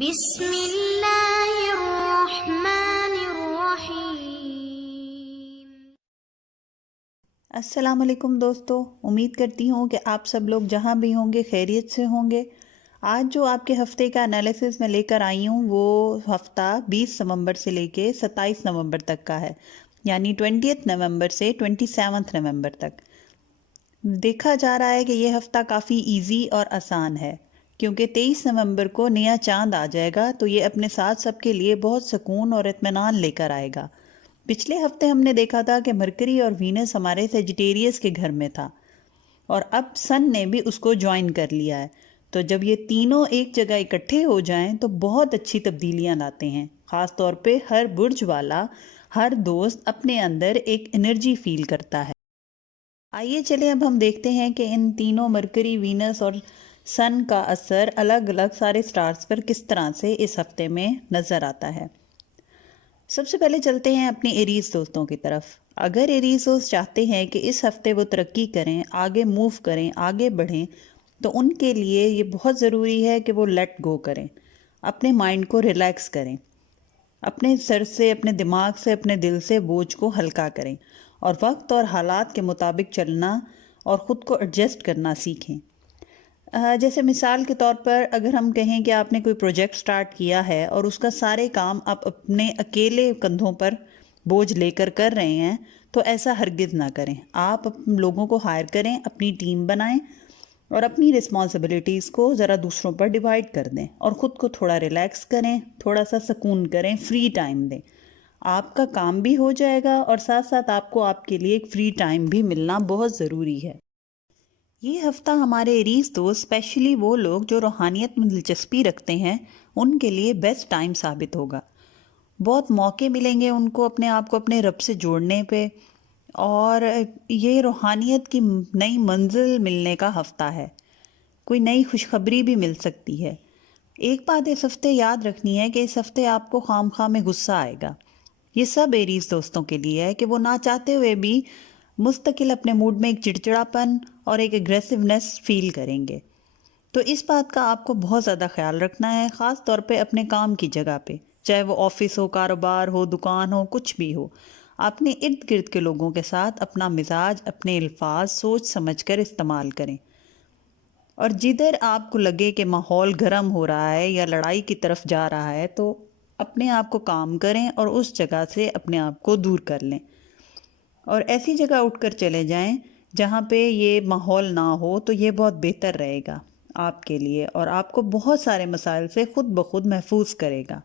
بسم اللہ الرحمن الرحیم۔ السلام علیکم دوستو، امید کرتی ہوں کہ آپ سب لوگ جہاں بھی ہوں گے خیریت سے ہوں گے۔ آج جو آپ کے ہفتے کا انالیسس میں لے کر آئی ہوں وہ ہفتہ 20 نومبر سے لے کے 27 نومبر تک کا ہے، یعنی 20 نومبر سے 27 نومبر تک۔ دیکھا جا رہا ہے کہ یہ ہفتہ کافی ایزی اور آسان ہے، کیونکہ 23 نومبر کو نیا چاند آ جائے گا، تو یہ اپنے ساتھ سب کے لیے بہت سکون اور اطمینان لے کر آئے گا۔ پچھلے ہفتے ہم نے دیکھا تھا کہ مرکری اور وینس ہمارے سیجیٹیریس کے گھر میں تھا، اور اب سن نے بھی اس کو جوائن کر لیا ہے۔ تو جب یہ تینوں ایک جگہ اکٹھے ہو جائیں تو بہت اچھی تبدیلیاں لاتے ہیں، خاص طور پہ ہر برج والا، ہر دوست اپنے اندر ایک انرجی فیل کرتا ہے۔ آئیے چلیں اب ہم دیکھتے ہیں کہ ان تینوں مرکری، وینس اور سن کا اثر الگ الگ سارے سٹارز پر کس طرح سے اس ہفتے میں نظر آتا ہے۔ سب سے پہلے چلتے ہیں اپنے ایریز دوستوں کی طرف۔ اگر ایریز دوست چاہتے ہیں کہ اس ہفتے وہ ترقی کریں، آگے موو کریں، آگے بڑھیں، تو ان کے لیے یہ بہت ضروری ہے کہ وہ لیٹ گو کریں، اپنے مائنڈ کو ریلیکس کریں، اپنے سر سے، اپنے دماغ سے، اپنے دل سے بوجھ کو ہلکا کریں، اور وقت اور حالات کے مطابق چلنا اور خود کو ایڈجسٹ کرنا سیکھیں۔ جیسے مثال کے طور پر اگر ہم کہیں کہ آپ نے کوئی پروجیکٹ سٹارٹ کیا ہے اور اس کا سارے کام آپ اپنے اکیلے کندھوں پر بوجھ لے کر رہے ہیں، تو ایسا ہرگز نہ کریں۔ آپ لوگوں کو ہائر کریں، اپنی ٹیم بنائیں اور اپنی رسپانسبلٹیز کو ذرا دوسروں پر ڈیوائڈ کر دیں، اور خود کو تھوڑا ریلیکس کریں، تھوڑا سا سکون کریں، فری ٹائم دیں۔ آپ کا کام بھی ہو جائے گا اور ساتھ ساتھ آپ کو آپ کے لیے ایک فری ٹائم بھی ملنا بہت ضروری ہے۔ یہ ہفتہ ہمارے ایریز دوست، اسپیشلی وہ لوگ جو روحانیت میں دلچسپی رکھتے ہیں، ان کے لیے بیسٹ ٹائم ثابت ہوگا۔ بہت موقع ملیں گے ان کو اپنے آپ کو اپنے رب سے جوڑنے پہ، اور یہ روحانیت کی نئی منزل ملنے کا ہفتہ ہے۔ کوئی نئی خوشخبری بھی مل سکتی ہے۔ ایک بات اس ہفتے یاد رکھنی ہے کہ اس ہفتے آپ کو خام خواہ میں غصہ آئے گا۔ یہ سب ایریز دوستوں کے لیے ہے کہ وہ نہ چاہتے ہوئے بھی مستقل اپنے موڈ میں ایک چڑچڑاپن اور ایک اگریسونیس فیل کریں گے۔ تو اس بات کا آپ کو بہت زیادہ خیال رکھنا ہے، خاص طور پہ اپنے کام کی جگہ پہ، چاہے وہ آفس ہو، کاروبار ہو، دکان ہو، کچھ بھی ہو۔ اپنے ارد گرد کے لوگوں کے ساتھ اپنا مزاج، اپنے الفاظ سوچ سمجھ کر استعمال کریں، اور جدھر آپ کو لگے کہ ماحول گرم ہو رہا ہے یا لڑائی کی طرف جا رہا ہے، تو اپنے آپ کو کام کریں اور اس جگہ سے اپنے آپ کو دور کر لیں، اور ایسی جگہ اٹھ کر چلے جائیں جہاں پہ یہ ماحول نہ ہو، تو یہ بہت بہتر رہے گا آپ کے لیے، اور آپ کو بہت سارے مسائل سے خود بخود محفوظ کرے گا۔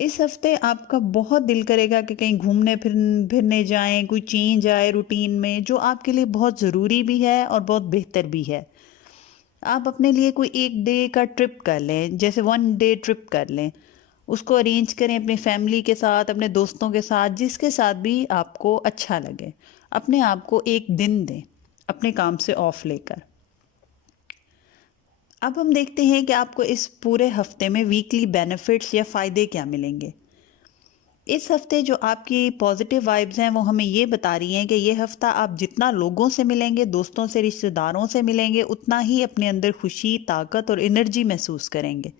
اس ہفتے آپ کا بہت دل کرے گا کہ کہیں گھومنے پھرنے جائیں، کوئی چینج آئے روٹین میں، جو آپ کے لیے بہت ضروری بھی ہے اور بہت بہتر بھی ہے۔ آپ اپنے لیے کوئی ایک ڈے کا ٹرپ کر لیں، جیسے 1 ڈے ٹرپ کر لیں، اس کو ارینج کریں اپنی فیملی کے ساتھ، اپنے دوستوں کے ساتھ، جس کے ساتھ بھی آپ کو اچھا لگے۔ اپنے آپ کو ایک دن دیں اپنے کام سے آف لے کر۔ اب ہم دیکھتے ہیں کہ آپ کو اس پورے ہفتے میں ویکلی بینیفٹس یا فائدے کیا ملیں گے۔ اس ہفتے جو آپ کی پازیٹیو وائبز ہیں وہ ہمیں یہ بتا رہی ہیں کہ یہ ہفتہ آپ جتنا لوگوں سے ملیں گے، دوستوں سے، رشتہ داروں سے ملیں گے، اتنا ہی اپنے اندر خوشی، طاقت اور انرجی محسوس کریں گے،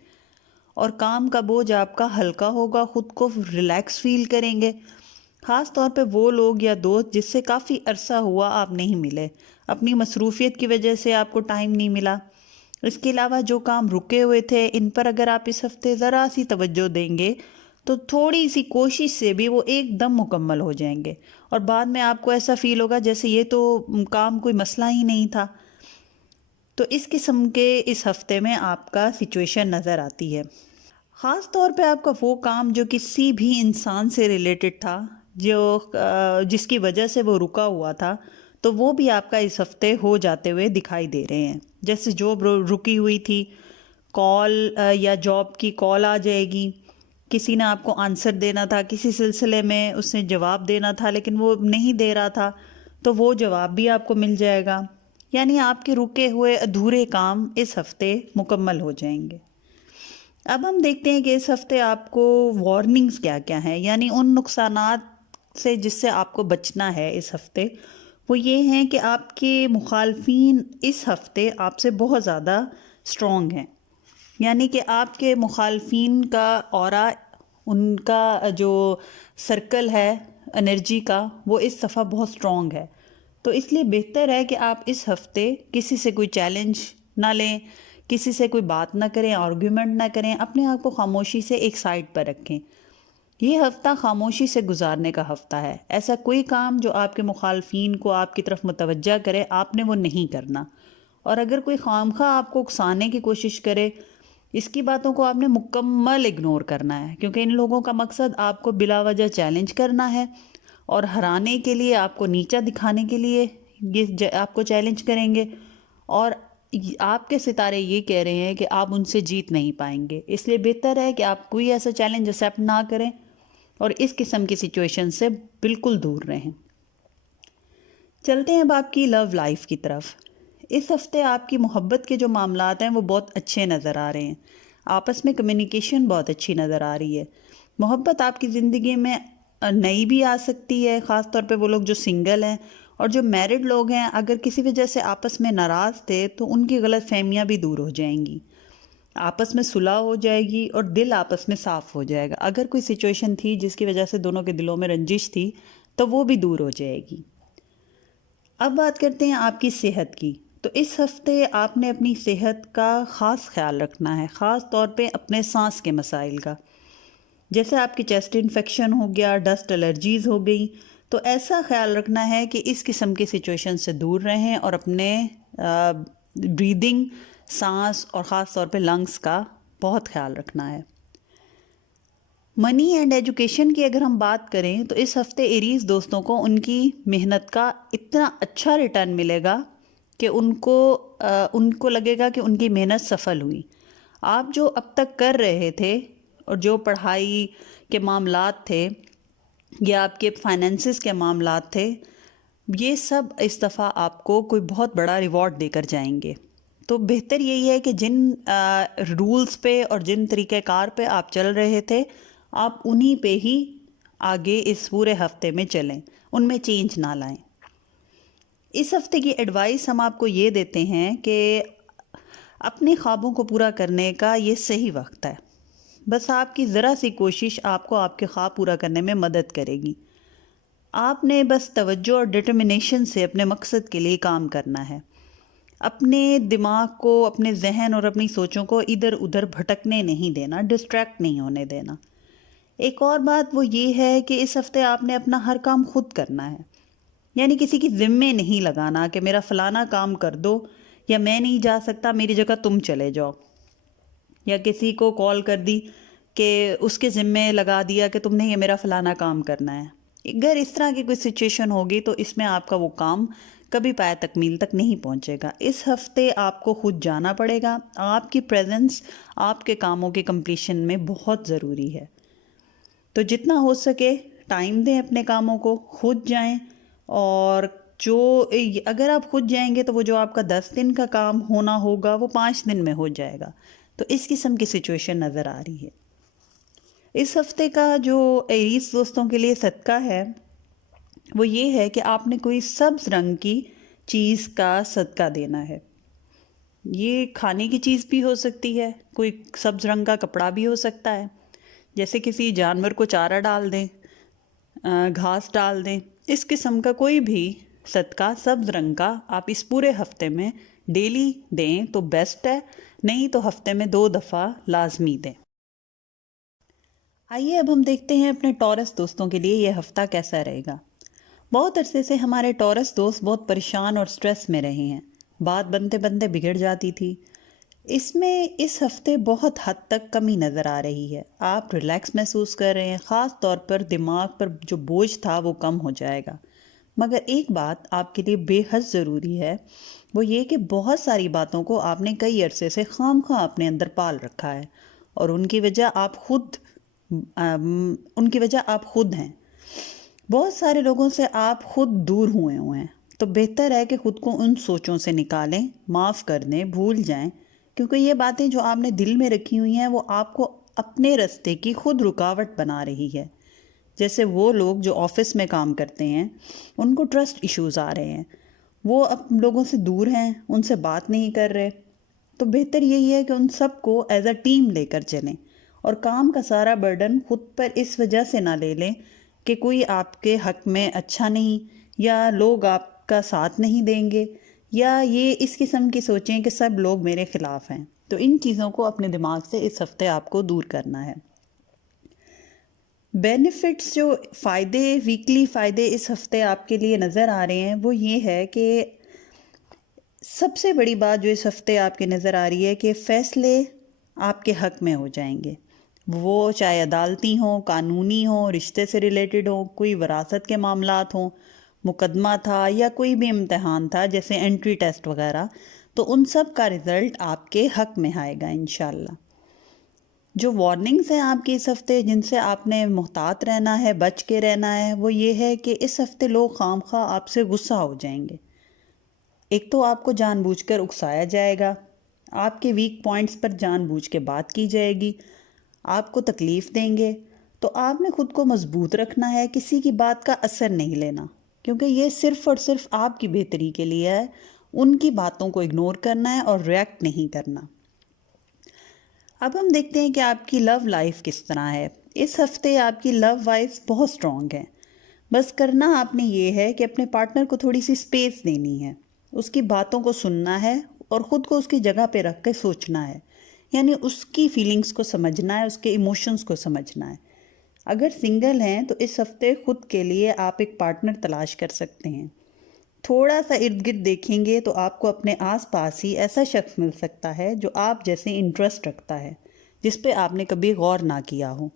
اور کام کا بوجھ آپ کا ہلکا ہوگا، خود کو ریلیکس فیل کریں گے۔ خاص طور پہ وہ لوگ یا دوست جس سے کافی عرصہ ہوا آپ نہیں ملے، اپنی مصروفیت کی وجہ سے آپ کو ٹائم نہیں ملا۔ اس کے علاوہ جو کام رکے ہوئے تھے، ان پر اگر آپ اس ہفتے ذرا سی توجہ دیں گے تو تھوڑی سی کوشش سے بھی وہ ایک دم مکمل ہو جائیں گے، اور بعد میں آپ کو ایسا فیل ہوگا جیسے یہ تو کام کوئی مسئلہ ہی نہیں تھا۔ تو اس قسم کے اس ہفتے میں آپ کا سچویشن نظر آتی ہے۔ خاص طور پہ آپ کا وہ کام جو کسی بھی انسان سے ریلیٹڈ تھا، جس کی وجہ سے وہ رکا ہوا تھا، تو وہ بھی آپ کا اس ہفتے ہو جاتے ہوئے دکھائی دے رہے ہیں۔ جیسے جاب رکی ہوئی تھی، کال یا جاب کی کال آ جائے گی، کسی نے آپ کو آنسر دینا تھا، کسی سلسلے میں اس نے جواب دینا تھا لیکن وہ نہیں دے رہا تھا، تو وہ جواب بھی آپ کو مل جائے گا۔ یعنی آپ کے رکے ہوئے ادھورے کام اس ہفتے مکمل ہو جائیں گے۔ اب ہم دیکھتے ہیں کہ اس ہفتے آپ کو وارننگز کیا کیا ہیں، یعنی ان نقصانات سے جس سے آپ کو بچنا ہے اس ہفتے۔ وہ یہ ہیں کہ آپ کے مخالفین اس ہفتے آپ سے بہت زیادہ اسٹرانگ ہیں، یعنی کہ آپ کے مخالفین کا اورا، ان کا جو سرکل ہے انرجی کا، وہ اس دفعہ بہت سٹرونگ ہے. تو اس لیے بہتر ہے کہ آپ اس ہفتے کسی سے کوئی چیلنج نہ لیں، کسی سے کوئی بات نہ کریں، آرگیومنٹ نہ کریں، اپنے آپ کو خاموشی سے ایک سائڈ پر رکھیں. یہ ہفتہ خاموشی سے گزارنے کا ہفتہ ہے. ایسا کوئی کام جو آپ کے مخالفین کو آپ کی طرف متوجہ کرے، آپ نے وہ نہیں کرنا. اور اگر کوئی خواہ آپ کو اکسانے کی کوشش کرے، اس کی باتوں کو آپ نے مکمل اگنور کرنا ہے، کیونکہ ان لوگوں کا مقصد آپ کو بلا وجہ چیلنج کرنا ہے اور ہرانے کے لیے، آپ کو نیچا دکھانے کے لیے یہ آپ کو چیلنج کریں گے. اور آپ کے ستارے یہ کہہ رہے ہیں کہ آپ ان سے جیت نہیں پائیں گے. اس لیے بہتر ہے کہ آپ کوئی ایسا چیلنج ایکسیپٹ نہ کریں اور اس قسم کی سچویشن سے بالکل دور رہیں. چلتے ہیں اب آپ کی لو لائف کی طرف. اس ہفتے آپ کی محبت کے جو معاملات ہیں وہ بہت اچھے نظر آ رہے ہیں. آپس میں کمیونیکیشن بہت اچھی نظر آ رہی ہے. محبت آپ کی زندگی میں نئی بھی آ سکتی ہے، خاص طور پہ وہ لوگ جو سنگل ہیں. اور جو میرڈ لوگ ہیں، اگر کسی وجہ سے آپس میں ناراض تھے تو ان کی غلط فہمیاں بھی دور ہو جائیں گی، آپس میں صلح ہو جائے گی اور دل آپس میں صاف ہو جائے گا. اگر کوئی سچویشن تھی جس کی وجہ سے دونوں کے دلوں میں رنجش تھی تو وہ بھی دور ہو جائے گی. اب بات کرتے ہیں آپ کی صحت کی. تو اس ہفتے آپ نے اپنی صحت کا خاص خیال رکھنا ہے، خاص طور پہ اپنے سانس کے مسائل کا. جیسے آپ کی چیسٹ انفیکشن ہو گیا، ڈسٹ الرجیز ہو گئی، تو ایسا خیال رکھنا ہے کہ اس قسم کی سچویشن سے دور رہیں اور اپنے بریدنگ، سانس اور خاص طور پہ لنگس کا بہت خیال رکھنا ہے. منی اینڈ ایجوکیشن کی اگر ہم بات کریں تو اس ہفتے ایریز دوستوں کو ان کی محنت کا اتنا اچھا ریٹرن ملے گا کہ ان کو لگے گا کہ ان کی محنت سفل ہوئی. آپ جو اب تک کر رہے تھے اور جو پڑھائی کے معاملات تھے یا آپ کے فائنینسز کے معاملات تھے، یہ سب اس دفعہ آپ کو کوئی بہت بڑا ریوارڈ دے کر جائیں گے. تو بہتر یہی ہے کہ جن رولز پہ اور جن طریقہ کار پہ آپ چل رہے تھے، آپ انہی پہ ہی آگے اس پورے ہفتے میں چلیں، ان میں چینج نہ لائیں. اس ہفتے کی ایڈوائس ہم آپ کو یہ دیتے ہیں کہ اپنے خوابوں کو پورا کرنے کا یہ صحیح وقت ہے. بس آپ کی ذرا سی کوشش آپ کو آپ کے خواب پورا کرنے میں مدد کرے گی. آپ نے بس توجہ اور ڈٹرمنیشن سے اپنے مقصد کے لیے کام کرنا ہے. اپنے دماغ کو، اپنے ذہن اور اپنی سوچوں کو ادھر ادھر بھٹکنے نہیں دینا، ڈسٹریکٹ نہیں ہونے دینا. ایک اور بات وہ یہ ہے کہ اس ہفتے آپ نے اپنا ہر کام خود کرنا ہے. یعنی کسی کی ذمے نہیں لگانا کہ میرا فلانا کام کر دو، یا میں نہیں جا سکتا میری جگہ تم چلے جاؤ، یا کسی کو کال کر دی کہ اس کے ذمے لگا دیا کہ تم نے یہ میرا فلانا کام کرنا ہے. اگر اس طرح کی کوئی سچویشن ہوگی تو اس میں آپ کا وہ کام کبھی پائے تکمیل تک نہیں پہنچے گا. اس ہفتے آپ کو خود جانا پڑے گا. آپ کی پریزنس آپ کے کاموں کے کمپلیشن میں بہت ضروری ہے. تو جتنا ہو سکے ٹائم دیں اپنے کاموں کو، خود جائیں. اور اگر آپ خود جائیں گے تو وہ جو آپ کا 10 دن کا کام ہونا ہوگا وہ 5 دن میں ہو جائے گا. تو اس قسم کی سچویشن نظر آ رہی ہے. اس ہفتے کا جو ایریز دوستوں کے لیے صدقہ ہے وہ یہ ہے کہ آپ نے کوئی سبز رنگ کی چیز کا صدقہ دینا ہے. یہ کھانے کی چیز بھی ہو سکتی ہے، کوئی سبز رنگ کا کپڑا بھی ہو سکتا ہے، جیسے کسی جانور کو چارہ ڈال دیں، گھاس ڈال دیں. اس قسم کا کوئی بھی صدقہ سبز رنگ کا آپ اس پورے ہفتے میں ڈیلی دیں تو بیسٹ ہے، نہیں تو ہفتے میں 2 دفعہ لازمی دیں. آئیے اب ہم دیکھتے ہیں اپنے ٹورس دوستوں کے لیے یہ ہفتہ کیسا رہے گا. بہت عرصے سے ہمارے ٹورس دوست بہت پریشان اور سٹریس میں رہے ہیں. بات بنتے بنتے بگڑ جاتی تھی. اس میں اس ہفتے بہت حد تک کمی نظر آ رہی ہے. آپ ریلیکس محسوس کر رہے ہیں، خاص طور پر دماغ پر جو بوجھ تھا وہ کم ہو جائے گا. مگر ایک بات آپ کے لیے بے حد ضروری ہے، وہ یہ کہ بہت ساری باتوں کو آپ نے کئی عرصے سے خام خواہ اپنے اندر پال رکھا ہے اور ان کی وجہ آپ خود ہیں. بہت سارے لوگوں سے آپ خود دور ہوئے ہیں. تو بہتر ہے کہ خود کو ان سوچوں سے نکالیں، معاف کر دیں، بھول جائیں، کیونکہ یہ باتیں جو آپ نے دل میں رکھی ہوئی ہیں وہ آپ کو اپنے راستے کی خود رکاوٹ بنا رہی ہے. جیسے وہ لوگ جو آفس میں کام کرتے ہیں ان کو ٹرسٹ ایشوز آ رہے ہیں، وہ اب لوگوں سے دور ہیں، ان سے بات نہیں کر رہے. تو بہتر یہی ہے کہ ان سب کو ایز اے ٹیم لے کر چلیں اور کام کا سارا برڈن خود پر اس وجہ سے نہ لے لیں کہ کوئی آپ کے حق میں اچھا نہیں یا لوگ آپ کا ساتھ نہیں دیں گے یا یہ اس قسم کی سوچیں کہ سب لوگ میرے خلاف ہیں. تو ان چیزوں کو اپنے دماغ سے اس ہفتے آپ کو دور کرنا ہے. بینیفٹس جو فائدے ویکلی فائدے اس ہفتے آپ کے لیے نظر آ رہے ہیں وہ یہ ہے کہ سب سے بڑی بات جو اس ہفتے آپ کے نظر آ رہی ہے کہ فیصلے آپ کے حق میں ہو جائیں گے، وہ چاہے عدالتی ہوں، قانونی ہوں، رشتے سے ریلیٹڈ ہوں، کوئی وراثت کے معاملات ہوں، مقدمہ تھا یا کوئی بھی امتحان تھا جیسے انٹری ٹیسٹ وغیرہ، تو ان سب کا رزلٹ آپ کے حق میں آئے گا انشاءاللہ. جو وارننگز ہیں آپ کے اس ہفتے جن سے آپ نے محتاط رہنا ہے، بچ کے رہنا ہے، وہ یہ ہے کہ اس ہفتے لوگ خام خواہ آپ سے غصہ ہو جائیں گے. ایک تو آپ کو جان بوجھ کر اکسایا جائے گا، آپ کے ویک پوائنٹس پر جان بوجھ کے بات کی جائے گی، آپ کو تکلیف دیں گے. تو آپ نے خود کو مضبوط رکھنا ہے، کسی کی بات کا اثر نہیں لینا، کیونکہ یہ صرف اور صرف آپ کی بہتری کے لیے ہے. ان کی باتوں کو اگنور کرنا ہے اور ریئیکٹ نہیں کرنا. اب ہم دیکھتے ہیں کہ آپ کی لو لائف کس طرح ہے. اس ہفتے آپ کی لو لائف بہت سٹرونگ ہے. بس کرنا آپ نے یہ ہے کہ اپنے پارٹنر کو تھوڑی سی سپیس دینی ہے، اس کی باتوں کو سننا ہے اور خود کو اس کی جگہ پہ رکھ کے سوچنا ہے، یعنی اس کی فیلنگز کو سمجھنا ہے، اس کے ایموشنز کو سمجھنا ہے. اگر سنگل ہیں تو اس ہفتے خود کے لیے آپ ایک پارٹنر تلاش کر سکتے ہیں. تھوڑا سا ارد گرد دیکھیں گے تو آپ کو اپنے آس پاس ہی ایسا شخص مل سکتا ہے جو آپ جیسے انٹرسٹ رکھتا ہے، جس پہ آپ نے کبھی غور نہ کیا ہو.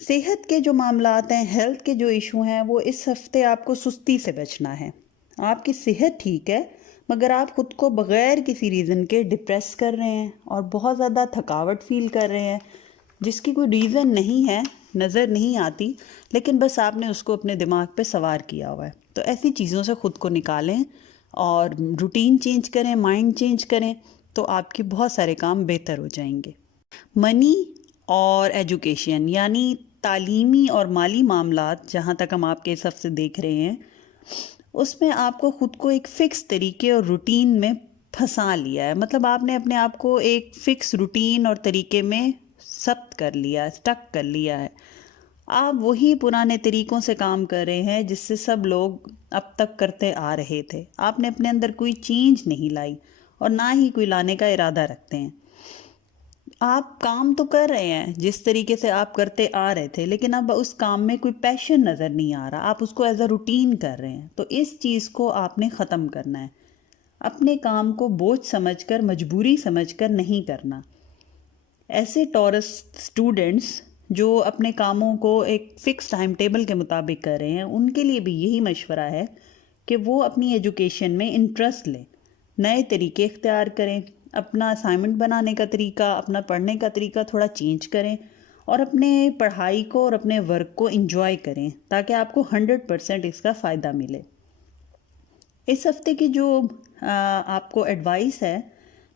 صحت کے جو معاملات ہیں، ہیلتھ کے جو ایشو ہیں، وہ اس ہفتے آپ کو سستی سے بچنا ہے. آپ کی صحت ٹھیک ہے مگر آپ خود کو بغیر کسی ریزن کے ڈپریس کر رہے ہیں اور بہت زیادہ تھکاوٹ فیل کر رہے ہیں جس کی کوئی ریزن نہیں ہے، نظر نہیں آتی، لیکن بس آپ نے اس کو اپنے دماغ پہ سوار کیا ہوا ہے. تو ایسی چیزوں سے خود کو نکالیں اور روٹین چینج کریں، مائنڈ چینج کریں، تو آپ کے بہت سارے کام بہتر ہو جائیں گے. منی اور ایجوکیشن یعنی تعلیمی اور مالی معاملات جہاں تک ہم آپ کے اس ہفتے دیکھ رہے ہیں، اس میں آپ کو خود کو ایک فکس طریقے اور روٹین میں پھنسا لیا ہے. مطلب آپ نے اپنے آپ کو ایک فکس روٹین اور طریقے میں ثبت کر لیا ہے، اسٹک کر لیا ہے. آپ وہی پرانے طریقوں سے کام کر رہے ہیں جس سے سب لوگ اب تک کرتے آ رہے تھے. آپ نے اپنے اندر کوئی چینج نہیں لائی اور نہ ہی کوئی لانے کا ارادہ رکھتے ہیں. آپ کام تو کر رہے ہیں جس طریقے سے آپ کرتے آ رہے تھے، لیکن اب اس کام میں کوئی پیشن نظر نہیں آ رہا، آپ اس کو ایز اے روٹین کر رہے ہیں. تو اس چیز کو آپ نے ختم کرنا ہے. اپنے کام کو بوجھ سمجھ کر، مجبوری سمجھ کر نہیں کرنا. ایسے ٹورس اسٹوڈنٹس جو اپنے کاموں کو ایک فکس ٹائم ٹیبل کے مطابق کر رہے ہیں، ان کے لیے بھی یہی مشورہ ہے کہ وہ اپنی ایجوکیشن میں انٹرسٹ لیں، نئے طریقے اختیار کریں، اپنا اسائنمنٹ بنانے کا طریقہ، اپنا پڑھنے کا طریقہ تھوڑا چینج کریں اور اپنے پڑھائی کو اور اپنے ورک کو انجوائے کریں تاکہ آپ کو 100% اس کا فائدہ ملے. اس ہفتے کی جو آپ کو ایڈوائس ہے،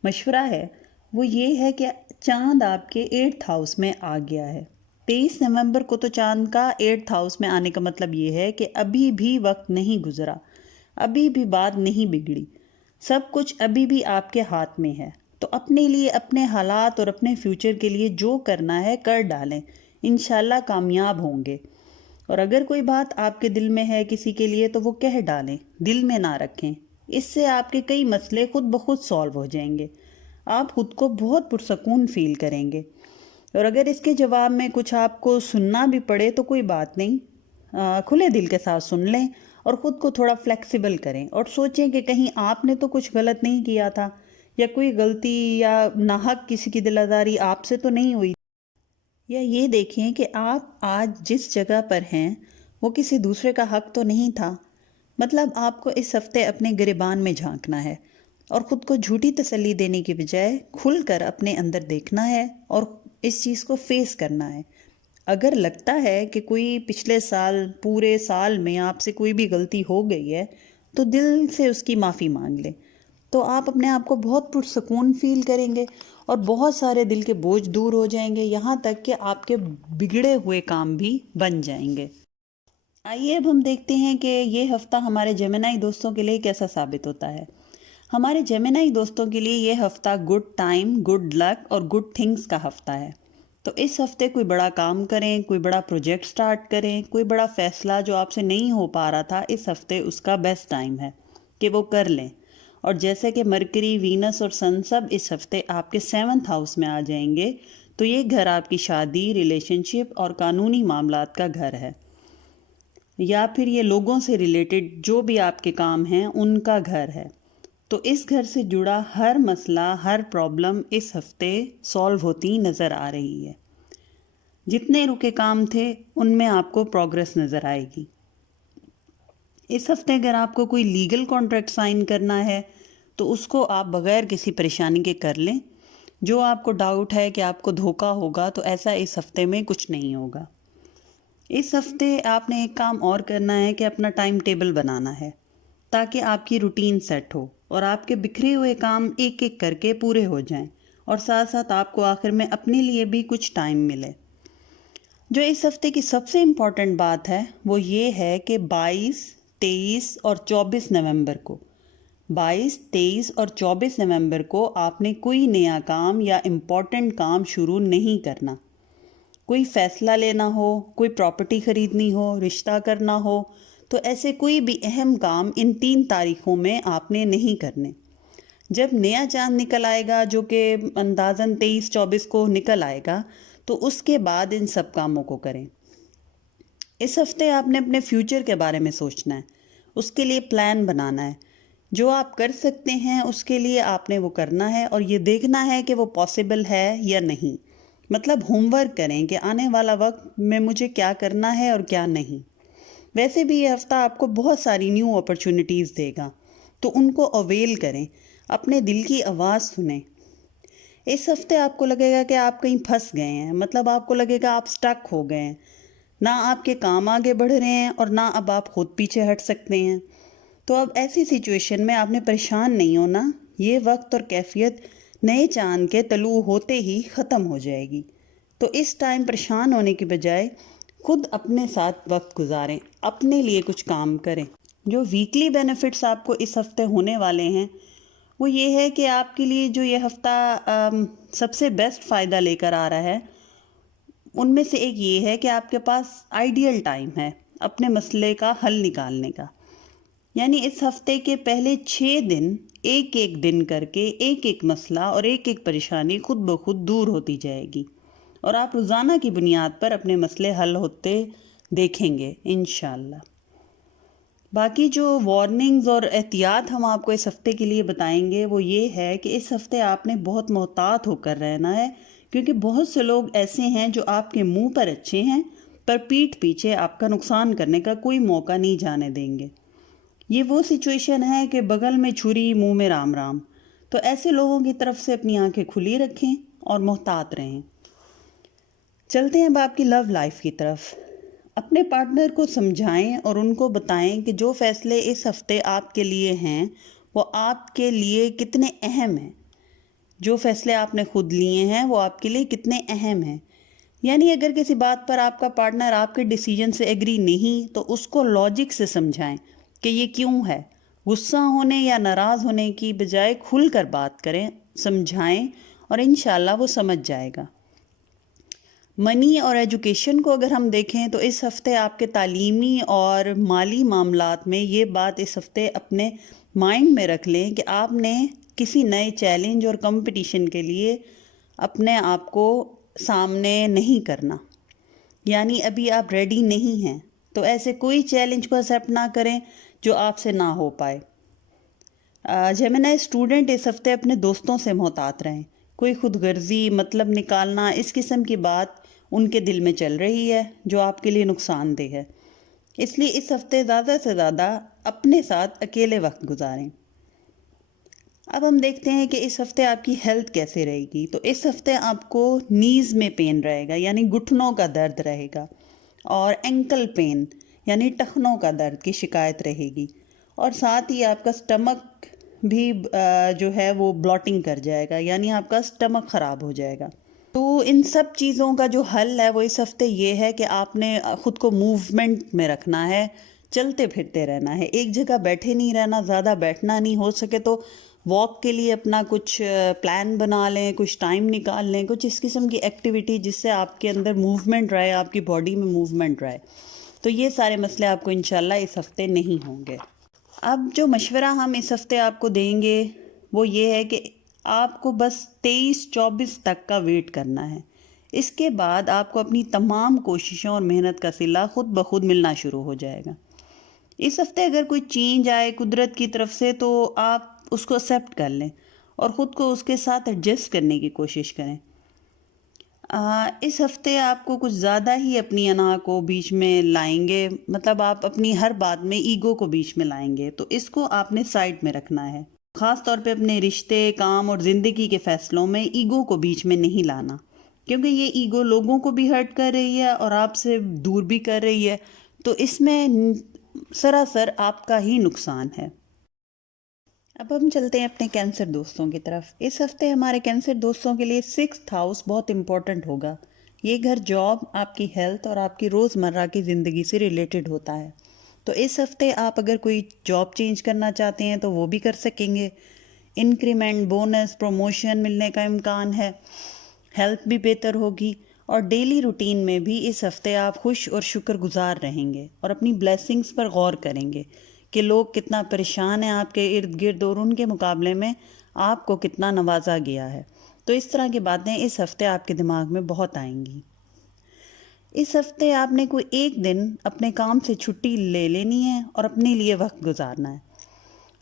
مشورہ ہے، وہ یہ ہے کہ چاند آپ کے 8th ہاؤس میں آ گیا ہے. 23 نومبر کو تو چاند کا 8th ہاؤس میں آنے کا مطلب یہ ہے کہ ابھی بھی وقت نہیں گزرا، ابھی بھی بات نہیں بگڑی، سب کچھ ابھی بھی آپ کے ہاتھ میں ہے. تو اپنے لیے، اپنے حالات اور اپنے فیوچر کے لیے جو کرنا ہے کر ڈالیں، انشاءاللہ کامیاب ہوں گے. اور اگر کوئی بات آپ کے دل میں ہے کسی کے لیے تو وہ کہہ ڈالیں، دل میں نہ رکھیں. اس سے آپ کے کئی مسئلے خود بخود سالو ہو جائیں گے، آپ خود کو بہت پرسکون فیل کریں گے. اور اگر اس کے جواب میں کچھ آپ کو سننا بھی پڑے تو کوئی بات نہیں، کھلے دل کے ساتھ سن لیں اور خود کو تھوڑا فلیکسیبل کریں اور سوچیں کہ کہیں آپ نے تو کچھ غلط نہیں کیا تھا، یا کوئی غلطی یا ناحق کسی کی دل آزاری آپ سے تو نہیں ہوئی. یا یہ دیکھیں کہ آپ آج جس جگہ پر ہیں وہ کسی دوسرے کا حق تو نہیں تھا. مطلب آپ کو اس ہفتے اپنے گریبان میں جھانکنا ہے اور خود کو جھوٹی تسلی دینے کی بجائے کھل کر اپنے اندر دیکھنا ہے اور اس چیز کو فیس کرنا ہے. اگر لگتا ہے کہ کوئی پچھلے سال، پورے سال میں آپ سے کوئی بھی غلطی ہو گئی ہے تو دل سے اس کی معافی مانگ لیں، تو آپ اپنے آپ کو بہت پرسکون فیل کریں گے اور بہت سارے دل کے بوجھ دور ہو جائیں گے، یہاں تک کہ آپ کے بگڑے ہوئے کام بھی بن جائیں گے. آئیے اب ہم دیکھتے ہیں کہ یہ ہفتہ ہمارے جیمنائی دوستوں کے لیے کیسا ثابت ہوتا ہے. ہمارے جیمنائی دوستوں کے لیے یہ ہفتہ گڈ ٹائم، گڈ لک اور گڈ تھنگس کا ہفتہ ہے. تو اس ہفتے کوئی بڑا کام کریں، کوئی بڑا پروجیکٹ سٹارٹ کریں، کوئی بڑا فیصلہ جو آپ سے نہیں ہو پا رہا تھا، اس ہفتے اس کا بیسٹ ٹائم ہے کہ وہ کر لیں. اور جیسے کہ مرکری، وینس اور سن سب اس ہفتے آپ کے 7th ہاؤس میں آ جائیں گے، تو یہ گھر آپ کی شادی، ریلیشن شپ اور قانونی معاملات کا گھر ہے، یا پھر یہ لوگوں سے ریلیٹڈ جو بھی آپ کے کام ہیں ان کا گھر ہے. تو اس گھر سے جڑا ہر مسئلہ، ہر پرابلم اس ہفتے سولو ہوتی نظر آ رہی ہے. جتنے رکے کام تھے ان میں آپ کو پروگرس نظر آئے گی. اس ہفتے اگر آپ کو کوئی لیگل کانٹریکٹ سائن کرنا ہے تو اس کو آپ بغیر کسی پریشانی کے کر لیں. جو آپ کو ڈاؤٹ ہے کہ آپ کو دھوکہ ہوگا، تو ایسا اس ہفتے میں کچھ نہیں ہوگا. اس ہفتے آپ نے ایک کام اور کرنا ہے کہ اپنا ٹائم ٹیبل بنانا ہے تاکہ آپ کی روٹین سیٹ ہو اور آپ کے بکھرے ہوئے کام ایک ایک کر کے پورے ہو جائیں، اور ساتھ ساتھ آپ کو آخر میں اپنے لیے بھی کچھ ٹائم ملے. جو اس ہفتے کی سب سے امپورٹنٹ بات ہے وہ یہ ہے کہ 22، 23 اور 24 نومبر کو 22، 23 اور 24 نومبر کو آپ نے کوئی نیا کام یا امپورٹنٹ کام شروع نہیں کرنا. کوئی فیصلہ لینا ہو، کوئی پراپرٹی خریدنی ہو، رشتہ کرنا ہو، تو ایسے کوئی بھی اہم کام ان 3 تاریخوں میں آپ نے نہیں کرنے. جب نیا چاند نکل آئے گا جو کہ اندازاً 23-24 کو نکل آئے گا، تو اس کے بعد ان سب کاموں کو کریں. اس ہفتے آپ نے اپنے فیوچر کے بارے میں سوچنا ہے، اس کے لیے پلان بنانا ہے. جو آپ کر سکتے ہیں اس کے لیے آپ نے وہ کرنا ہے، اور یہ دیکھنا ہے کہ وہ پاسبل ہے یا نہیں. مطلب ہوم ورک کریں کہ آنے والا وقت میں مجھے کیا کرنا ہے اور کیا نہیں. ویسے بھی یہ ہفتہ آپ کو بہت ساری نیو اپرچونٹیز دے گا، تو ان کو اویل کریں، اپنے دل کی آواز سنیں. اس ہفتے آپ کو لگے گا کہ آپ کہیں پھنس گئے ہیں، مطلب آپ کو لگے گا آپ سٹک ہو گئے ہیں، نہ آپ کے کام آگے بڑھ رہے ہیں اور نہ اب آپ خود پیچھے ہٹ سکتے ہیں. تو اب ایسی سچویشن میں آپ نے پریشان نہیں ہونا. یہ وقت اور کیفیت نئے چاند کے طلوع ہوتے ہی ختم ہو جائے گی. تو اس ٹائم پریشان ہونے کی بجائے خود اپنے ساتھ وقت گزاریں، اپنے لیے کچھ کام کریں. جو ویکلی بینیفٹس آپ کو اس ہفتے ہونے والے ہیں وہ یہ ہے کہ آپ کے لیے جو یہ ہفتہ سب سے بیسٹ فائدہ لے کر آ رہا ہے، ان میں سے ایک یہ ہے کہ آپ کے پاس آئیڈیل ٹائم ہے اپنے مسئلے کا حل نکالنے کا. یعنی اس ہفتے کے پہلے 6 دن ایک ایک دن کر کے ایک ایک مسئلہ اور ایک ایک پریشانی خود بخود دور ہوتی جائے گی، اور آپ روزانہ کی بنیاد پر اپنے مسئلے حل ہوتے دیکھیں گے انشاءاللہ. باقی جو وارننگز اور احتیاط ہم آپ کو اس ہفتے کے لیے بتائیں گے وہ یہ ہے کہ اس ہفتے آپ نے بہت محتاط ہو کر رہنا ہے، کیونکہ بہت سے لوگ ایسے ہیں جو آپ کے منہ پر اچھے ہیں پر پیٹھ پیچھے آپ کا نقصان کرنے کا کوئی موقع نہیں جانے دیں گے. یہ وہ سچویشن ہے کہ بغل میں چھری منہ میں رام رام. تو ایسے لوگوں کی طرف سے اپنی آنکھیں کھلی رکھیں اور محتاط رہیں. چلتے ہیں اب آپ کی لو لائف کی طرف. اپنے پارٹنر کو سمجھائیں اور ان کو بتائیں کہ جو فیصلے اس ہفتے آپ کے لیے ہیں وہ آپ کے لیے کتنے اہم ہیں. جو فیصلے آپ نے خود لیے ہیں وہ آپ کے لیے کتنے اہم ہیں. یعنی اگر کسی بات پر آپ کا پارٹنر آپ کے ڈیسیجن سے ایگری نہیں تو اس کو لاجک سے سمجھائیں کہ یہ کیوں ہے. غصہ ہونے یا ناراض ہونے کی بجائے کھل کر بات کریں، سمجھائیں، اور انشاءاللہ وہ سمجھ جائے گا. منی اور ایجوکیشن کو اگر ہم دیکھیں تو اس ہفتے آپ کے تعلیمی اور مالی معاملات میں یہ بات اس ہفتے اپنے مائنڈ میں رکھ لیں کہ آپ نے کسی نئے چیلنج اور کمپٹیشن کے لیے اپنے آپ کو سامنے نہیں کرنا. یعنی ابھی آپ ریڈی نہیں ہیں، تو ایسے کوئی چیلنج کو ایکسیپٹ نہ کریں جو آپ سے نہ ہو پائے. جیمنائی اسٹوڈنٹ اس ہفتے اپنے دوستوں سے محتاط رہیں. کوئی خود غرضی، مطلب نکالنا، اس قسم کی بات ان کے دل میں چل رہی ہے جو آپ کے لیے نقصان دہ ہے. اس لیے اس ہفتے زیادہ سے زیادہ اپنے ساتھ اکیلے وقت گزاریں. اب ہم دیکھتے ہیں کہ اس ہفتے آپ کی ہیلتھ کیسے رہے گی. تو اس ہفتے آپ کو نیز میں پین رہے گا، یعنی گھٹنوں کا درد رہے گا، اور اینکل پین یعنی ٹخنوں کا درد کی شکایت رہے گی، اور ساتھ ہی آپ کا سٹمک بھی جو ہے وہ بلاٹنگ کر جائے گا، یعنی آپ کا سٹمک خراب ہو جائے گا. تو ان سب چیزوں کا جو حل ہے وہ اس ہفتے یہ ہے کہ آپ نے خود کو موومنٹ میں رکھنا ہے، چلتے پھرتے رہنا ہے، ایک جگہ بیٹھے نہیں رہنا، زیادہ بیٹھنا نہیں، ہو سکے تو واک کے لیے اپنا کچھ پلان بنا لیں، کچھ ٹائم نکال لیں، کچھ اس قسم کی ایکٹیویٹی جس سے آپ کے اندر موومنٹ رہے، آپ کی باڈی میں موومنٹ رہے. تو یہ سارے مسئلے آپ کو انشاءاللہ اس ہفتے نہیں ہوں گے. اب جو مشورہ ہم اس ہفتے آپ کو دیں گے وہ یہ ہے کہ آپ کو بس 23-24 تک کا ویٹ کرنا ہے. اس کے بعد آپ کو اپنی تمام کوششوں اور محنت کا صلہ خود بخود ملنا شروع ہو جائے گا. اس ہفتے اگر کوئی چینج آئے قدرت کی طرف سے تو آپ اس کو ایکسیپٹ کر لیں اور خود کو اس کے ساتھ ایڈجسٹ کرنے کی کوشش کریں. اس ہفتے آپ کو کچھ زیادہ ہی اپنی انا کو بیچ میں لائیں گے، مطلب آپ اپنی ہر بات میں ایگو کو بیچ میں لائیں گے، تو اس کو آپ نے سائڈ میں رکھنا ہے. خاص طور پہ اپنے رشتے، کام اور زندگی کے فیصلوں میں ایگو کو بیچ میں نہیں لانا، کیونکہ یہ ایگو لوگوں کو بھی ہرٹ کر رہی ہے اور آپ سے دور بھی کر رہی ہے، تو اس میں سراسر آپ کا ہی نقصان ہے. اب ہم چلتے ہیں اپنے کینسر دوستوں کی طرف. اس ہفتے ہمارے کینسر دوستوں کے لیے 6th ہاؤس بہت امپورٹنٹ ہوگا. یہ گھر جاب، آپ کی ہیلتھ اور آپ کی روزمرہ کی زندگی سے ریلیٹڈ ہوتا ہے. تو اس ہفتے آپ اگر کوئی جاب چینج کرنا چاہتے ہیں تو وہ بھی کر سکیں گے. انکریمنٹ، بونس، پروموشن ملنے کا امکان ہے. ہیلتھ بھی بہتر ہوگی اور ڈیلی روٹین میں بھی اس ہفتے آپ خوش اور شکر گزار رہیں گے اور اپنی بلیسنگز پر غور کریں گے کہ لوگ کتنا پریشان ہیں آپ کے ارد گرد اور ان کے مقابلے میں آپ کو کتنا نوازا گیا ہے. تو اس طرح کی باتیں اس ہفتے آپ کے دماغ میں بہت آئیں گی. اس ہفتے آپ نے کوئی ایک دن اپنے کام سے چھٹی لے لینی ہے اور اپنے لیے وقت گزارنا ہے.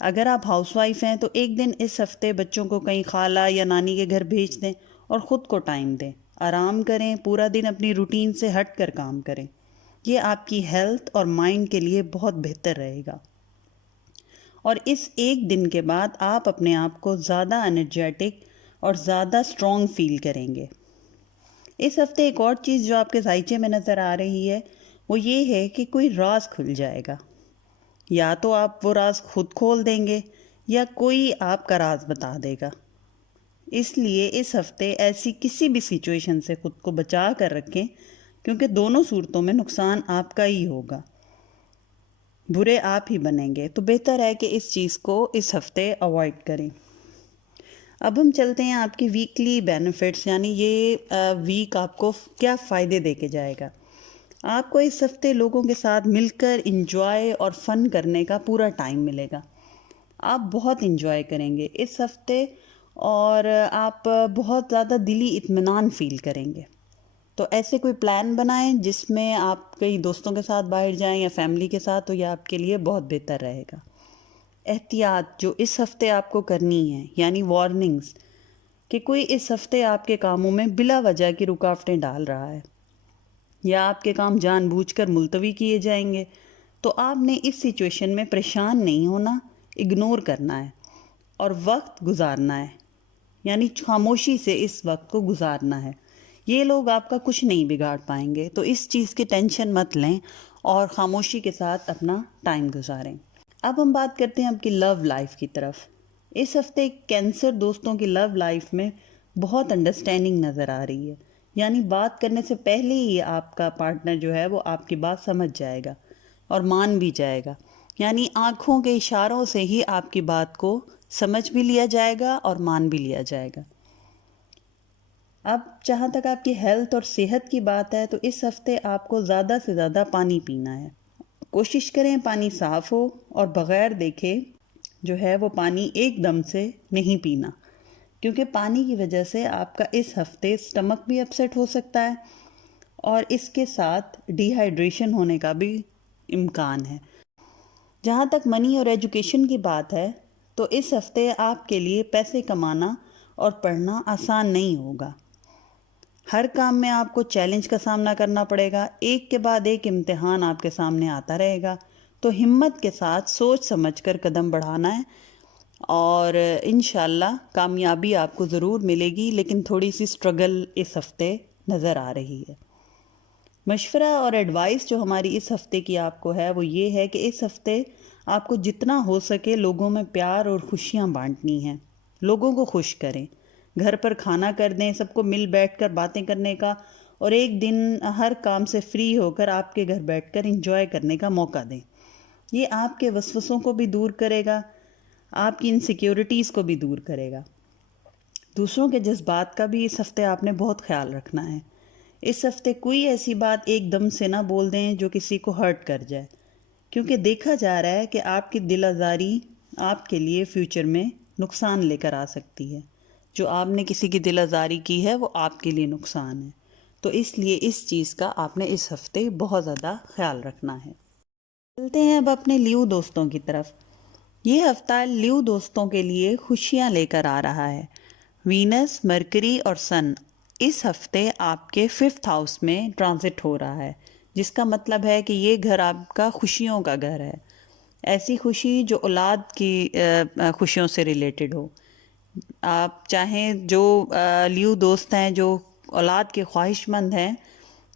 اگر آپ ہاؤس وائف ہیں تو ایک دن اس ہفتے بچوں کو کہیں خالہ یا نانی کے گھر بھیج دیں اور خود کو ٹائم دیں. آرام کریں، پورا دن اپنی روٹین سے ہٹ کر کام کریں. یہ آپ کی ہیلتھ اور مائنڈ کے لیے بہت بہتر رہے گا. اور اس ایک دن کے بعد آپ اپنے آپ کو زیادہ انرجیٹک اور زیادہ اسٹرانگ فیل کریں گے. اس ہفتے ایک اور چیز جو آپ کے ذائچے میں نظر آ رہی ہے وہ یہ ہے کہ کوئی راز کھل جائے گا. یا تو آپ وہ راز خود کھول دیں گے یا کوئی آپ کا راز بتا دے گا. اس لیے اس ہفتے ایسی کسی بھی سچویشن سے خود کو بچا کر رکھیں، کیونکہ دونوں صورتوں میں نقصان آپ کا ہی ہوگا، برے آپ ہی بنیں گے. تو بہتر ہے کہ اس چیز کو اس ہفتے اوائڈ کریں. اب ہم چلتے ہیں آپ کی ویکلی بینیفٹس، یعنی یہ ویک آپ کو کیا فائدے دے کے جائے گا. آپ کو اس ہفتے لوگوں کے ساتھ مل کر انجوائے اور فن کرنے کا پورا ٹائم ملے گا. آپ بہت انجوائے کریں گے اس ہفتے اور آپ بہت زیادہ دلی اطمینان فیل کریں گے. تو ایسے کوئی پلان بنائیں جس میں آپ کئی دوستوں کے ساتھ باہر جائیں یا فیملی کے ساتھ، تو یہ آپ کے لیے بہت بہتر رہے گا. احتیاط جو اس ہفتے آپ کو کرنی ہے، یعنی وارننگز، کہ کوئی اس ہفتے آپ کے کاموں میں بلا وجہ کی رکاوٹیں ڈال رہا ہے یا آپ کے کام جان بوجھ کر ملتوی کیے جائیں گے، تو آپ نے اس سچویشن میں پریشان نہیں ہونا، اگنور کرنا ہے اور وقت گزارنا ہے، یعنی خاموشی سے اس وقت کو گزارنا ہے. یہ لوگ آپ کا کچھ نہیں بگاڑ پائیں گے، تو اس چیز کی ٹینشن مت لیں اور خاموشی کے ساتھ اپنا ٹائم گزاریں. اب ہم بات کرتے ہیں آپ کی لو لائف کی طرف. اس ہفتے کینسر دوستوں کی لو لائف میں بہت انڈرسٹینڈنگ نظر آ رہی ہے، یعنی بات کرنے سے پہلے ہی آپ کا پارٹنر جو ہے وہ آپ کی بات سمجھ جائے گا اور مان بھی جائے گا. یعنی آنکھوں کے اشاروں سے ہی آپ کی بات کو سمجھ بھی لیا جائے گا اور مان بھی لیا جائے گا. اب جہاں تک آپ کی ہیلتھ اور صحت کی بات ہے تو اس ہفتے آپ کو زیادہ سے زیادہ پانی پینا ہے. کوشش کریں پانی صاف ہو اور بغیر دیکھے جو ہے وہ پانی ایک دم سے نہیں پینا، کیونکہ پانی کی وجہ سے آپ کا اس ہفتے سٹمک بھی اپسیٹ ہو سکتا ہے اور اس کے ساتھ ڈی ہائیڈریشن ہونے کا بھی امکان ہے. جہاں تک منی اور ایجوکیشن کی بات ہے تو اس ہفتے آپ کے لیے پیسے کمانا اور پڑھنا آسان نہیں ہوگا. ہر کام میں آپ کو چیلنج کا سامنا کرنا پڑے گا، ایک کے بعد ایک امتحان آپ کے سامنے آتا رہے گا. تو ہمت کے ساتھ سوچ سمجھ کر قدم بڑھانا ہے اور انشاءاللہ کامیابی آپ کو ضرور ملے گی، لیکن تھوڑی سی سٹرگل اس ہفتے نظر آ رہی ہے. مشورہ اور ایڈوائس جو ہماری اس ہفتے کی آپ کو ہے وہ یہ ہے کہ اس ہفتے آپ کو جتنا ہو سکے لوگوں میں پیار اور خوشیاں بانٹنی ہیں. لوگوں کو خوش کریں، گھر پر کھانا کر دیں، سب کو مل بیٹھ کر باتیں کرنے کا، اور ایک دن ہر کام سے فری ہو کر آپ کے گھر بیٹھ کر انجوائے کرنے کا موقع دیں. یہ آپ کے وسوسوں کو بھی دور کرے گا. آپ کی انسیکیورٹیز کو بھی دور کرے گا۔ دوسروں کے جذبات کا بھی اس ہفتے آپ نے بہت خیال رکھنا ہے۔ اس ہفتے کوئی ایسی بات ایک دم سے نہ بول دیں جو کسی کو ہرٹ کر جائے، کیونکہ دیکھا جا رہا ہے کہ آپ کی دل آزاری آپ کے لیے فیوچر میں نقصان لے کر آ سکتی ہے۔ جو آپ نے کسی کی دل آزاری کی ہے وہ آپ کے لیے نقصان ہے، تو اس لیے اس چیز کا آپ نے اس ہفتے بہت زیادہ خیال رکھنا ہے۔ چلتے ہیں اب اپنے لیو دوستوں کی طرف۔ یہ ہفتہ لیو دوستوں کے لیے خوشیاں لے کر آ رہا ہے۔ وینس، مرکری اور سن اس ہفتے آپ کے 5th ہاؤس میں ٹرانزٹ ہو رہا ہے، جس کا مطلب ہے کہ یہ گھر آپ کا خوشیوں کا گھر ہے۔ ایسی خوشی جو اولاد کی خوشیوں سے ریلیٹڈ ہو۔ آپ چاہیں جو لیو دوست ہیں جو اولاد کے خواہش مند ہیں،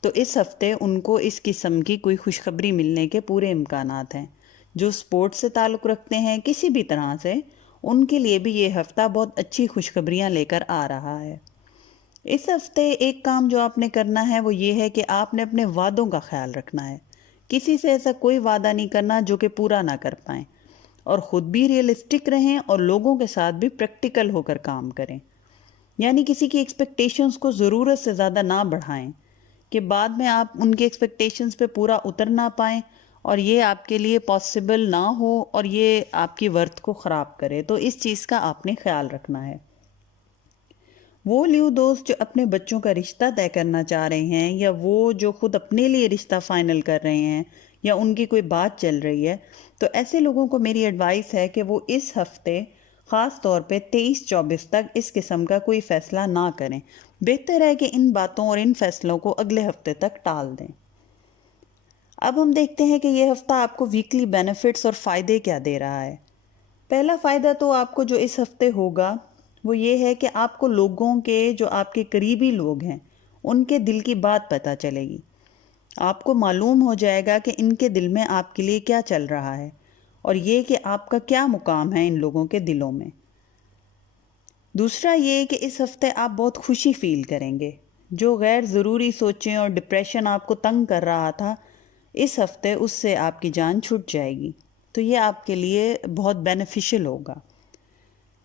تو اس ہفتے ان کو اس قسم کی کوئی خوشخبری ملنے کے پورے امکانات ہیں۔ جو سپورٹ سے تعلق رکھتے ہیں کسی بھی طرح سے، ان کے لیے بھی یہ ہفتہ بہت اچھی خوشخبریاں لے کر آ رہا ہے۔ اس ہفتے ایک کام جو آپ نے کرنا ہے وہ یہ ہے کہ آپ نے اپنے وعدوں کا خیال رکھنا ہے۔ کسی سے ایسا کوئی وعدہ نہیں کرنا جو کہ پورا نہ کر پائیں، اور خود بھی ریئلسٹک رہیں اور لوگوں کے ساتھ بھی پریکٹیکل ہو کر کام کریں۔ یعنی کسی کی ایکسپیکٹیشنز کو ضرورت سے زیادہ نہ بڑھائیں کہ بعد میں آپ ان کے ایکسپیکٹیشنز پہ پورا اتر نہ پائیں اور یہ آپ کے لیے پاسبل نہ ہو اور یہ آپ کی ورتھ کو خراب کرے۔ تو اس چیز کا آپ نے خیال رکھنا ہے۔ وہ لیو دوست جو اپنے بچوں کا رشتہ طے کرنا چاہ رہے ہیں، یا وہ جو خود اپنے لیے رشتہ فائنل کر رہے ہیں، یا ان کی کوئی بات چل رہی ہے، تو ایسے لوگوں کو میری ایڈوائس ہے کہ وہ اس ہفتے خاص طور پہ 23-24 تک اس قسم کا کوئی فیصلہ نہ کریں۔ بہتر ہے کہ ان باتوں اور ان فیصلوں کو اگلے ہفتے تک ٹال دیں۔ اب ہم دیکھتے ہیں کہ یہ ہفتہ آپ کو ویکلی بینیفٹس اور فائدے کیا دے رہا ہے۔ پہلا فائدہ تو آپ کو جو اس ہفتے ہوگا وہ یہ ہے کہ آپ کو لوگوں کے جو آپ کے قریبی لوگ ہیں ان کے دل کی بات پتہ چلے گی۔ آپ کو معلوم ہو جائے گا کہ ان کے دل میں آپ کے لیے کیا چل رہا ہے، اور یہ کہ آپ کا کیا مقام ہے ان لوگوں کے دلوں میں۔ دوسرا یہ کہ اس ہفتے آپ بہت خوشی فیل کریں گے۔ جو غیر ضروری سوچیں اور ڈپریشن آپ کو تنگ کر رہا تھا، اس ہفتے اس سے آپ کی جان چھٹ جائے گی، تو یہ آپ کے لیے بہت بینیفیشل ہوگا۔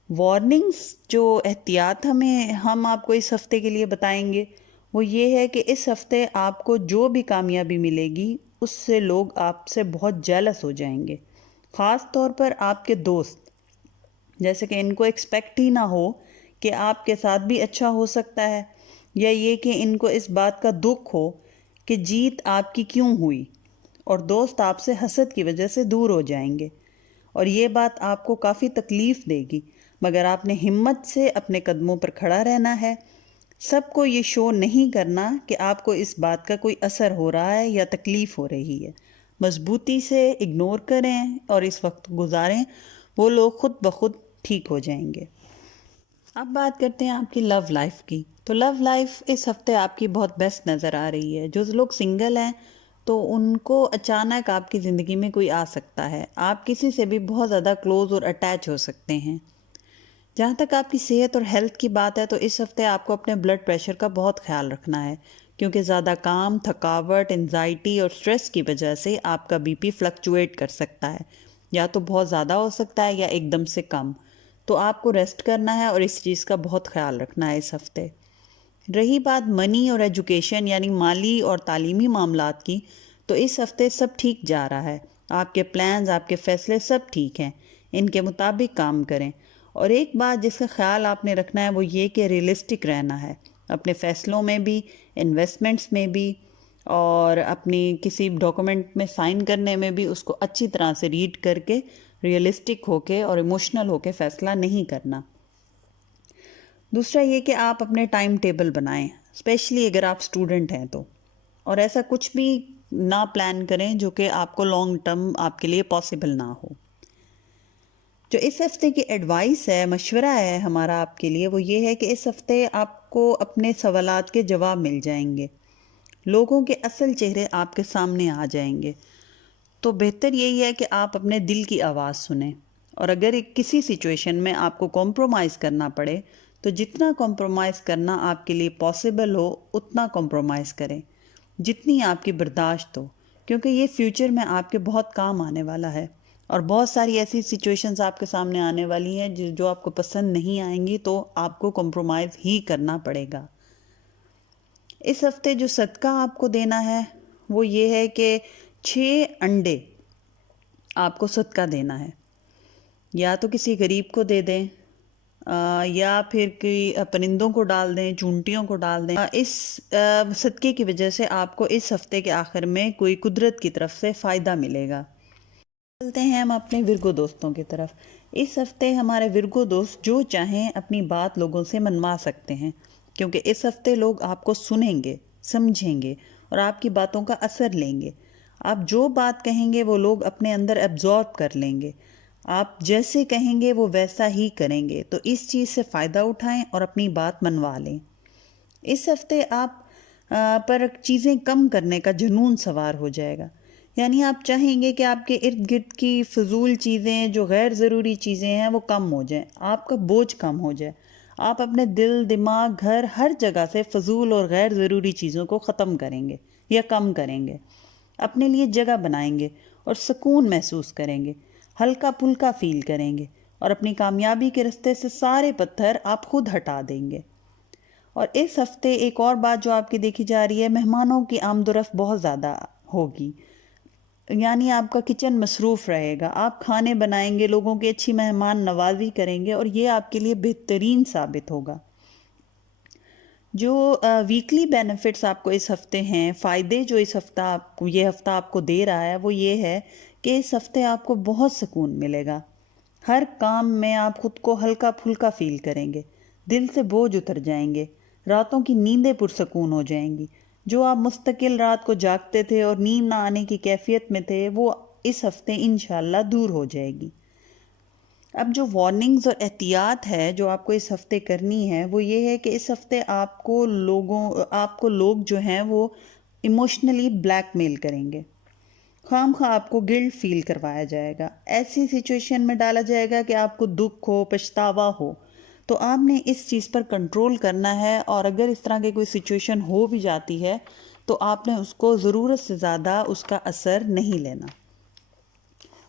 وارننگز جو احتیاط ہم آپ کو اس ہفتے کے لیے بتائیں گے وہ یہ ہے کہ اس ہفتے آپ کو جو بھی کامیابی ملے گی اس سے لوگ آپ سے بہت جیلس ہو جائیں گے، خاص طور پر آپ کے دوست، جیسے کہ ان کو ایکسپیکٹ ہی نہ ہو کہ آپ کے ساتھ بھی اچھا ہو سکتا ہے، یا یہ کہ ان کو اس بات کا دکھ ہو کہ جیت آپ کی کیوں ہوئی، اور دوست آپ سے حسد کی وجہ سے دور ہو جائیں گے، اور یہ بات آپ کو کافی تکلیف دے گی، مگر آپ نے ہمت سے اپنے قدموں پر کھڑا رہنا ہے۔ سب کو یہ شو نہیں کرنا کہ آپ کو اس بات کا کوئی اثر ہو رہا ہے یا تکلیف ہو رہی ہے۔ مضبوطی سے اگنور کریں اور اس وقت گزاریں، وہ لوگ خود بخود ٹھیک ہو جائیں گے۔ اب بات کرتے ہیں آپ کی لو لائف کی۔ تو لو لائف اس ہفتے آپ کی بہت بیسٹ نظر آ رہی ہے۔ جو لوگ سنگل ہیں تو ان کو اچانک آپ کی زندگی میں کوئی آ سکتا ہے، آپ کسی سے بھی بہت زیادہ کلوز اور اٹیچ ہو سکتے ہیں۔ جہاں تک آپ کی صحت اور ہیلتھ کی بات ہے تو اس ہفتے آپ کو اپنے بلڈ پریشر کا بہت خیال رکھنا ہے، کیونکہ زیادہ کام، تھکاوٹ، انزائٹی اور سٹریس کی وجہ سے آپ کا بی پی فلکچویٹ کر سکتا ہے، یا تو بہت زیادہ ہو سکتا ہے یا ایک دم سے کم۔ تو آپ کو ریسٹ کرنا ہے اور اس چیز کا بہت خیال رکھنا ہے اس ہفتے۔ رہی بات منی اور ایجوکیشن یعنی مالی اور تعلیمی معاملات کی، تو اس ہفتے سب ٹھیک جا رہا ہے۔ آپ کے پلانز، آپ کے فیصلے سب ٹھیک ہیں، ان کے مطابق کام کریں۔ اور ایک بات جس کا خیال آپ نے رکھنا ہے وہ یہ کہ ریئلسٹک رہنا ہے اپنے فیصلوں میں بھی، انویسٹمنٹس میں بھی، اور اپنی کسی ڈاکومنٹ میں سائن کرنے میں بھی اس کو اچھی طرح سے ریڈ کر کے ریئلسٹک ہو کے اور ایموشنل ہو کے فیصلہ نہیں کرنا۔ دوسرا یہ کہ آپ اپنے ٹائم ٹیبل بنائیں، اسپیشلی اگر آپ اسٹوڈنٹ ہیں تو، اور ایسا کچھ بھی نہ پلان کریں جو کہ آپ کو لانگ ٹرم آپ کے لیے پاسبل نہ ہو۔ جو اس ہفتے کی ایڈوائس ہے، مشورہ ہے ہمارا آپ کے لیے، وہ یہ ہے کہ اس ہفتے آپ کو اپنے سوالات کے جواب مل جائیں گے، لوگوں کے اصل چہرے آپ کے سامنے آ جائیں گے۔ تو بہتر یہی ہے کہ آپ اپنے دل کی آواز سنیں، اور اگر کسی سچویشن میں آپ کو کمپرومائز کرنا پڑے تو جتنا کمپرومائز کرنا آپ کے لیے پاسبل ہو اتنا کمپرومائز کریں، جتنی آپ کی برداشت ہو، کیونکہ یہ فیوچر میں آپ کے بہت کام آنے والا ہے۔ اور بہت ساری ایسی سچویشنز آپ کے سامنے آنے والی ہیں جو آپ کو پسند نہیں آئیں گی، تو آپ کو کمپرومائز ہی کرنا پڑے گا۔ اس ہفتے جو صدقہ آپ کو دینا ہے وہ یہ ہے کہ 6 انڈے آپ کو صدقہ دینا ہے، یا تو کسی غریب کو دے دیں، یا پھر کوئی پرندوں کو ڈال دیں، چونٹیوں کو ڈال دیں۔ اس صدقے کی وجہ سے آپ کو اس ہفتے کے آخر میں کوئی قدرت کی طرف سے فائدہ ملے گا۔ چلتے ہیں ہم اپنے ورگو دوستوں کی طرف۔ اس ہفتے ہمارے ورگو دوست جو چاہیں اپنی بات لوگوں سے منوا سکتے ہیں، کیونکہ اس ہفتے لوگ آپ کو سنیں گے، سمجھیں گے اور آپ کی باتوں کا اثر لیں گے۔ آپ جو بات کہیں گے وہ لوگ اپنے اندر ایبزارب کر لیں گے۔ آپ جیسے کہیں گے وہ ویسا ہی کریں گے، تو اس چیز سے فائدہ اٹھائیں اور اپنی بات منوا لیں۔ اس ہفتے آپ پر چیزیں کم کرنے کا جنون سوار ہو جائے گا، یعنی آپ چاہیں گے کہ آپ کے ارد گرد کی فضول چیزیں، جو غیر ضروری چیزیں ہیں، وہ کم ہو جائیں، آپ کا بوجھ کم ہو جائے۔ آپ اپنے دل، دماغ، گھر، ہر جگہ سے فضول اور غیر ضروری چیزوں کو ختم کریں گے یا کم کریں گے، اپنے لیے جگہ بنائیں گے اور سکون محسوس کریں گے، ہلکا پھلکا فیل کریں گے، اور اپنی کامیابی کے راستے سے سارے پتھر آپ خود ہٹا دیں گے۔ اور اس ہفتے ایک اور بات جو آپ کی دیکھی جا رہی ہے، مہمانوں کی آمد و رفت بہت زیادہ ہوگی، یعنی آپ کا کچن مصروف رہے گا، آپ کھانے بنائیں گے، لوگوں کی اچھی مہمان نوازی کریں گے، اور یہ آپ کے لیے بہترین ثابت ہوگا۔ جو ویکلی بینیفٹس آپ کو اس ہفتے ہیں، فائدے جو اس ہفتہ یہ ہفتہ آپ کو دے رہا ہے، وہ یہ ہے کہ اس ہفتے آپ کو بہت سکون ملے گا۔ ہر کام میں آپ خود کو ہلکا پھلکا فیل کریں گے، دل سے بوجھ اتر جائیں گے، راتوں کی نیندیں پرسکون ہو جائیں گی۔ جو آپ مستقل رات کو جاگتے تھے اور نیند نہ آنے کی کیفیت میں تھے، وہ اس ہفتے انشاءاللہ دور ہو جائے گی۔ اب جو وارننگز اور احتیاط ہے جو آپ کو اس ہفتے کرنی ہے، وہ یہ ہے کہ اس ہفتے آپ کو لوگ جو ہیں وہ ایموشنلی بلیک میل کریں گے، خواہ مخواہ آپ کو گلٹ فیل کروایا جائے گا، ایسی سچویشن میں ڈالا جائے گا کہ آپ کو دکھ ہو، پچھتاوا ہو، تو آپ نے اس چیز پر کنٹرول کرنا ہے، اور اگر اس طرح کی کوئی سچویشن ہو بھی جاتی ہے تو آپ نے اس کو ضرورت سے زیادہ اس کا اثر نہیں لینا۔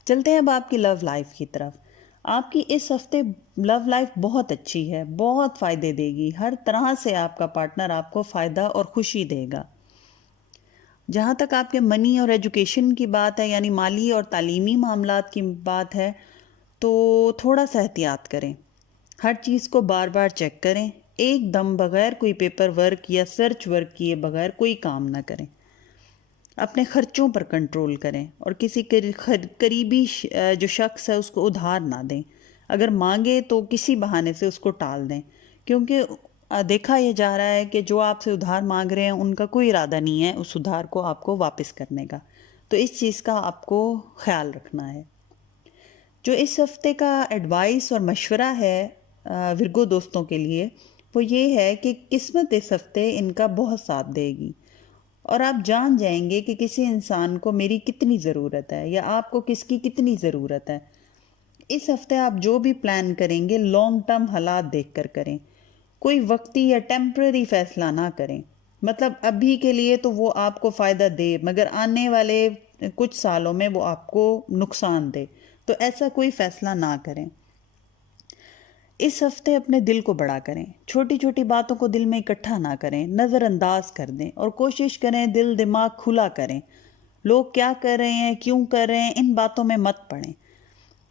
چلتے ہیں اب آپ کی لو لائف کی طرف۔ آپ کی اس ہفتے لو لائف بہت اچھی ہے، بہت فائدے دے گی، ہر طرح سے آپ کا پارٹنر آپ کو فائدہ اور خوشی دے گا۔ جہاں تک آپ کے منی اور ایجوکیشن کی بات ہے، یعنی مالی اور تعلیمی معاملات کی بات ہے، تو تھوڑا سا احتیاط کریں، ہر چیز کو بار بار چیک کریں، ایک دم بغیر کوئی پیپر ورک یا سرچ ورک کیے بغیر کوئی کام نہ کریں، اپنے خرچوں پر کنٹرول کریں، اور کسی قریبی جو شخص ہے اس کو ادھار نہ دیں، اگر مانگے تو کسی بہانے سے اس کو ٹال دیں، کیونکہ دیکھا یہ جا رہا ہے کہ جو آپ سے ادھار مانگ رہے ہیں ان کا کوئی ارادہ نہیں ہے اس ادھار کو آپ کو واپس کرنے کا، تو اس چیز کا آپ کو خیال رکھنا ہے۔ جو اس ہفتے کا ایڈوائس اور مشورہ ہے ورگو دوستوں کے لیے، وہ یہ ہے کہ قسمت اس ہفتے ان کا بہت ساتھ دے گی، اور آپ جان جائیں گے کہ کسی انسان کو میری کتنی ضرورت ہے یا آپ کو کس کی کتنی ضرورت ہے۔ اس ہفتے آپ جو بھی پلان کریں گے لانگ ٹرم حالات دیکھ کر کریں، کوئی وقتی یا ٹیمپرری فیصلہ نہ کریں، مطلب ابھی کے لیے تو وہ آپ کو فائدہ دے مگر آنے والے کچھ سالوں میں وہ آپ کو نقصان دے، تو ایسا کوئی فیصلہ نہ کریں۔ اس ہفتے اپنے دل کو بڑا کریں، چھوٹی چھوٹی باتوں کو دل میں اکٹھا نہ کریں، نظر انداز کر دیں، اور کوشش کریں دل دماغ کھلا کریں۔ لوگ کیا کر رہے ہیں، کیوں کر رہے ہیں، ان باتوں میں مت پڑیں،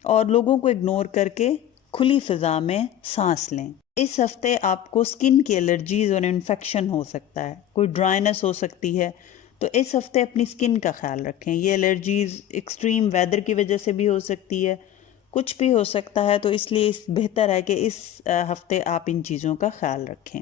اور لوگوں کو اگنور کر کے کھلی فضا میں سانس لیں۔ اس ہفتے آپ کو سکن کی الرجیز اور انفیکشن ہو سکتا ہے، کوئی ڈرائنس ہو سکتی ہے، تو اس ہفتے اپنی سکن کا خیال رکھیں۔ یہ الرجیز ایکسٹریم ویدر کی وجہ سے بھی ہو سکتی ہے، کچھ بھی ہو سکتا ہے، تو اس لیے بہتر ہے کہ اس ہفتے آپ ان چیزوں کا خیال رکھیں۔